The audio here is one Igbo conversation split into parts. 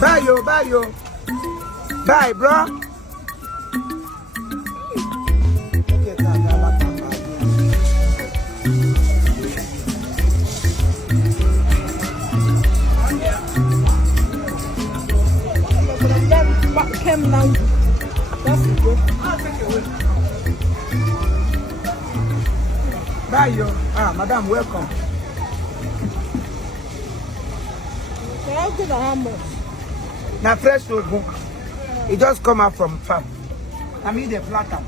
Bye, yo. Bye, bro. Came now. That's good. Bye, yo. Madam, welcome. How good how much? Now fresh ugu. It just come out from farm. I mean the platter.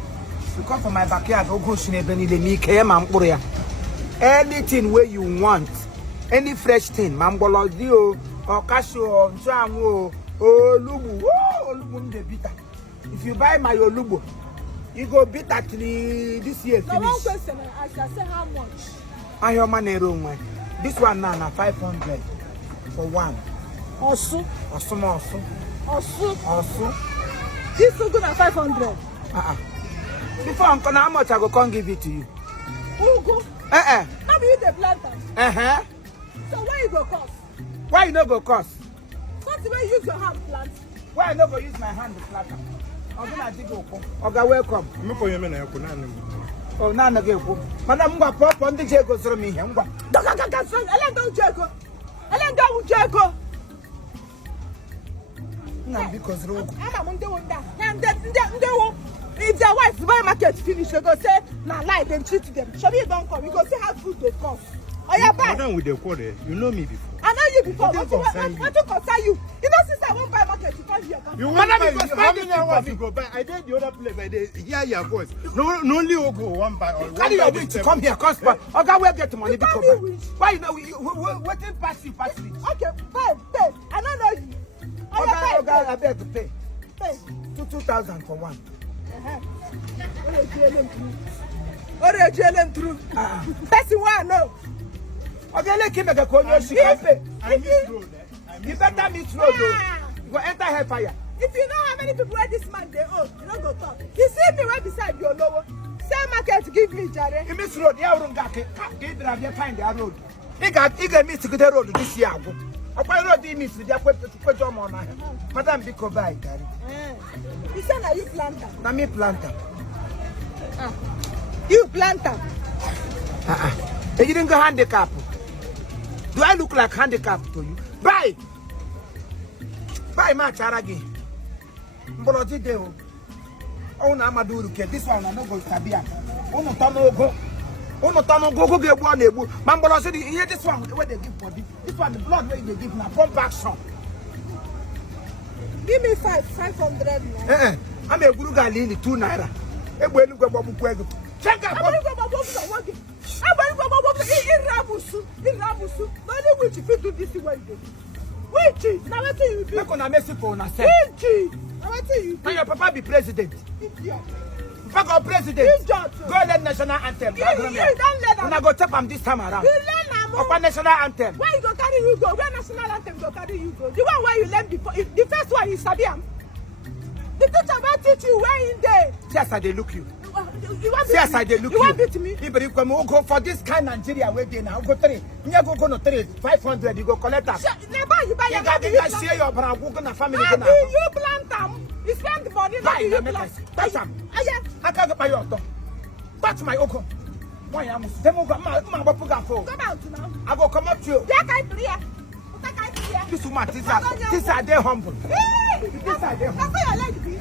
Because from my backyard, ugu shinebeni le mi keye mampuria. Anything where you want, any fresh thing, mambolodio or cashew or njango or lubu. Oh, lubu de bitter. If you buy my olubo, you go beat at this year. Now one question I say how much? I have money room. This one now 500 for one. Also. This is good at 500. Before I'm gonna, how much I go come give it to you? Ugu. How do you the planter? So why you go cost? Why you no go cost? What the way you use your hand plant? Why I no go use my hand to plant? Oga welcome. Oh, na go go. Madam ngwa pop on the jego throw me here. Ngwa. Don't jego. Na because road. If their wife buy market finish, they go say, nah, lie, then treat them. Show me don't come. You go see how food they cost. Oh, yeah, bye. Madam with the quarter, you know me before. I know you before. What to concern you? You know, since I won't buy market, you can't hear. You how many hours you go buy? I did the other place. I did hear your voice. No only you go one by or carry your witch to come here, cost. Okay, we'll get money because why you know waiting pass you. Okay, pay. I don't know you. Okay, I beg to pay. 2,000 for one. What are you telling through? That's one, no. Okay, let him make a call. I miss road. You better miss road. You go enter hellfire. If you know how many people where this man they own, you don't go talk. You see me right beside your lower. Same market give me Jare. You miss road. Yeah, don't get find the road. He got miss to the road this year. I quite road he miss. They are put your money. Madam, be go buy, Gary. You say now you planter. Now me planter. You planter. You didn't go handicap. Do I look like handicap to you? Buy my charagi. Mboloji deo. Oh na Amaduru ke. This one I no go Kabia. Uno tano go get one ebu. Mamboloji here this one where they give body. This one the blood where they give na pump action. Give me 500 now. I'm a guru galili 2 naira. Ebwenu go bobu kwego. Check out. Irabusu. Money which if you do this way. Which now what you do? Make una mercy for una self. Which now what you do? Now your papa be president. Idiot. Fuck our president. Idiot. Go learn national anthem. You don't let them. Una go tap am this time around. You learn am. Opa national anthem. Where you go carry you go? Where national anthem go carry you go? The one where you learn before. The first one is Sabiam. The teacher will teach you where in there. Yes, I dey look you. You want yes, I dey look you. You want beat me? If you come go for this kind Nigeria where they now go 3. You go no 3 500 you go collect that. Never you buy your money. You share your bra go na family go na. You plant them. You spend the money. Buy you plant. Touch am. I can't buy your dog. Touch my oko. Why am them go ma go put am for. Come out now. I go come up to you. That kind clear. This woman, this are they humble. This are they humble. That's why I like this.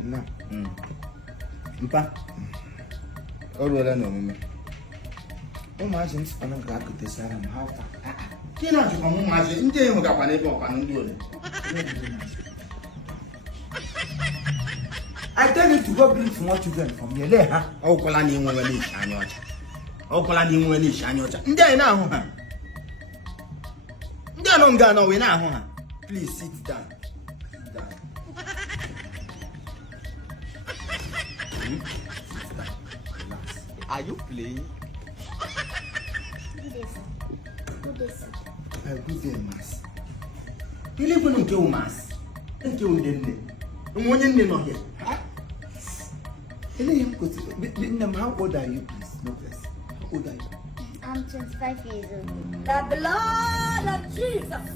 No. Mpa. Oruola no mume. Ụmụazị nsịkwana ga-akụtesara m how far? Kina jikwa ụmụazị ndị enyi gakwa n'ebe ọkwa ndị ole. I tell you to go bring small children from here. Let her. Ọkwala na inwe n'ishi anya ọcha. Ọkwala na inwe n'ishi anya ọcha. Ndị anyị na-ahụ ha. Ndị anọ nga anọ we na-ahụ ha. Please sit down. Sit down. Sit down. Relax. Are you playing? Good day, Mas. Ile bụ nke ụmas. Nke ndị nne. Onye nne nọ here. How old are you, please? No, please. How old are you? I'm 25 years old. The blood of Jesus.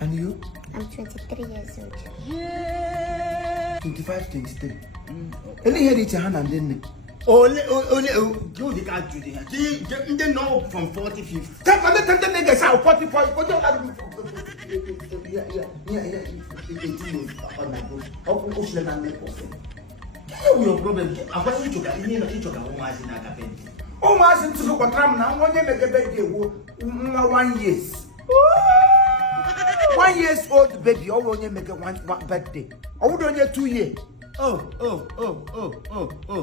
And you? I'm 23 years old. 25, 23. Any here it's a hand and then. Do the guy do the they know from 40, 50. Tell me the niggas out 45. What do you have? Your problem. I want you to get in each of the woman's in Agapenti. Oh, my into the contract now. One year make a baby 1 year. 1 year old baby. Oh, when you make a one birthday. Oh, don't you 2 years? Oh.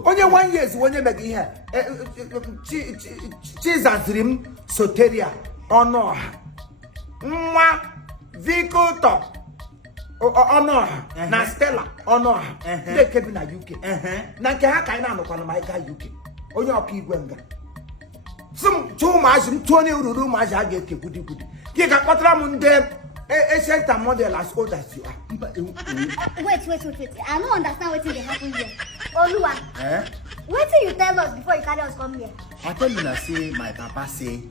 Only 1 year when you make here. Jesus dream soteria honor. Vehicle top. Honor na Stella honor they keep na UK na nke ha kai na no kwa na my guy UK onye ọka igwe nga some two mazi mtoni ururu mazi a ga ekegudi ki ga kpatara m nde ancient model as old as you are. Wait. I don't understand what they happen here. Oluwa. Wait till you tell us before you carry us come here. I tell you na say my papa say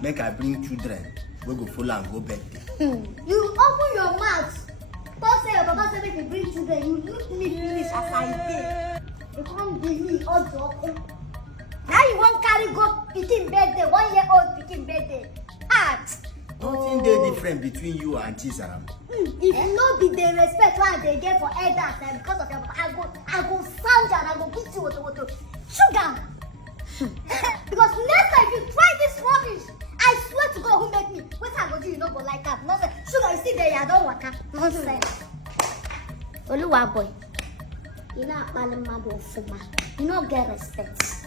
make I bring children we go follow and go birthday. You open your mouth. Don't say your papa say make you bring children. You look me finish as I did. You can't give me all the open. Now you won't carry go picking birthday, 1 year old picking birthday. Nothing dey different between you and Chisaram. If you know the respect why they get for elders and because of your papa, I go sound you and I go beat you with sugar. Because next time you try this rubbish, I swear to God who make me. What I go do, you not go like that. Nonsense. Sugar, you see there, I don't want that. Nonsense. Oluwa boy, you know you not get respect.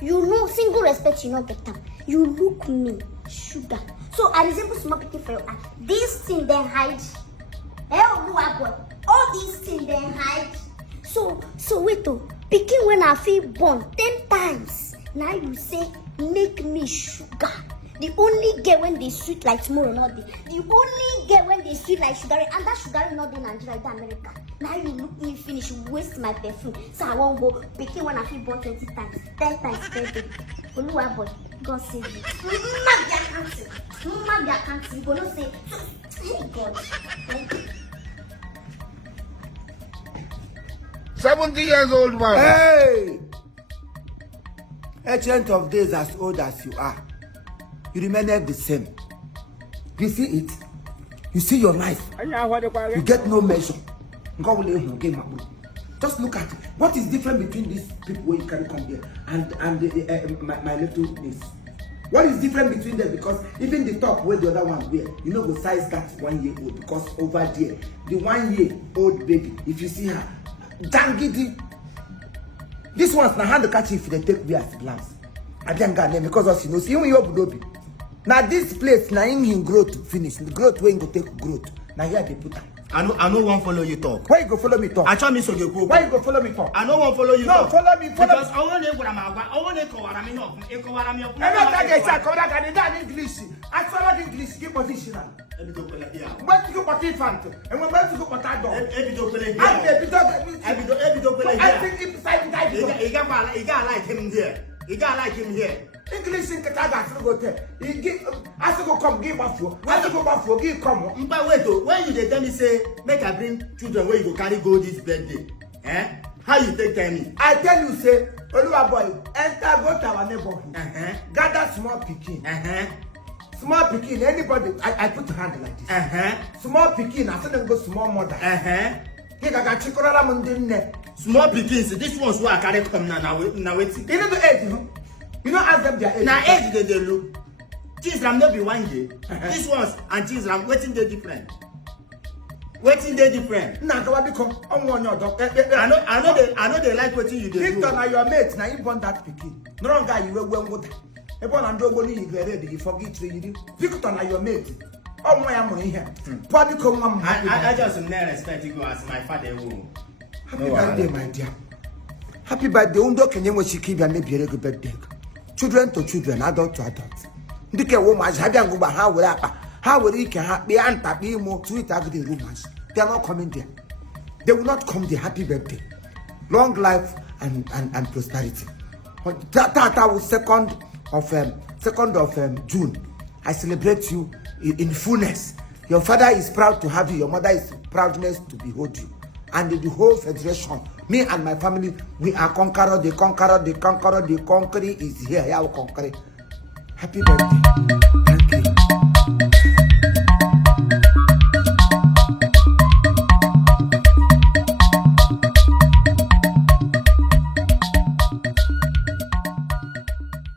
You know single respect, you not get them. You look me, sugar. So I resemble small people for your eye. This thing they hide. Oluwa boy, all these things they hide. So wait to picking when I feel born 10 times. Now you say make me sugar. The only girl when they sweet like tomorrow not the only girl when they sweet like sugar and that sugar not in Nigeria, it's America. Now you look me finish, you waste my perfume. So I won't go picking when I feel born 20 times, 10 times per day. Oluwa boy, God save you. Mama be can't you gonna say, hey God, thank you. 70 years old man. Hey! Ancient of days as old as you are. You remain the same. You see it? You see your life. You get no measure. Just look at it. What is different between these people where you can come here and my little niece? What is different between them? Because even the top where the other one wear, you know, go size that 1 year old. Because over there, the 1 year old baby, if you see her, dangity. This one's na hand to catch if they take me as glance. I didn't get name because of you know, see when you open. Now this place, now in him growth finish. The growth when go take growth. Now here they put her. I know one follow you talk. Why you go follow me talk? I try me so go. Why you go follow me talk? I know one follow you no, talk. No, follow me. Because I want to go to English. I follow English. Give position. Where to go for infant? And when to go for that dog? I think inside you got like him here. You got like him here. English in Kataga go there. He give as to go come give back for. As to go back for give come. But wait though, when you tell me say make I bring children where you go carry go this birthday. How you take tell me? I tell you say, Oluwa boy, enter go to our neighborhood. Gather small pikin. Small pikin, anybody I put hand like this. Small pikin, I send them go small mother. He got chikorala mundine. Small pickings, this one's who I carry come now waiting. You know the age, you know, ask them their age. Now age they look. Things ram not be 1 year. This ones and things ram waiting they different. Waiting they different. Now go become on one your dog. I know they like waiting you do. Victor, now your mate, now you want that pikin. No wrong guy, you will water. Upon and don't you get ready, you forget to you. Victor, now your mate. Oh my money here. Probably come I just never expect to go as my father will. Happy birthday, my dear. Happy birthday. Undo Kenya was she keep and maybe a good birthday. Children to children, adult to adult. Dike woman, how will he can be anti more sweet ugly rumors? They are not coming there. They will not come there. Happy birthday. Long life and prosperity. That was 2nd of June. I celebrate you in fullness. Your father is proud to have you. Your mother is proudness to behold you. And the whole federation, me and my family, we are conqueror. The conqueror is here. I will conquer it. Happy birthday. Thank you.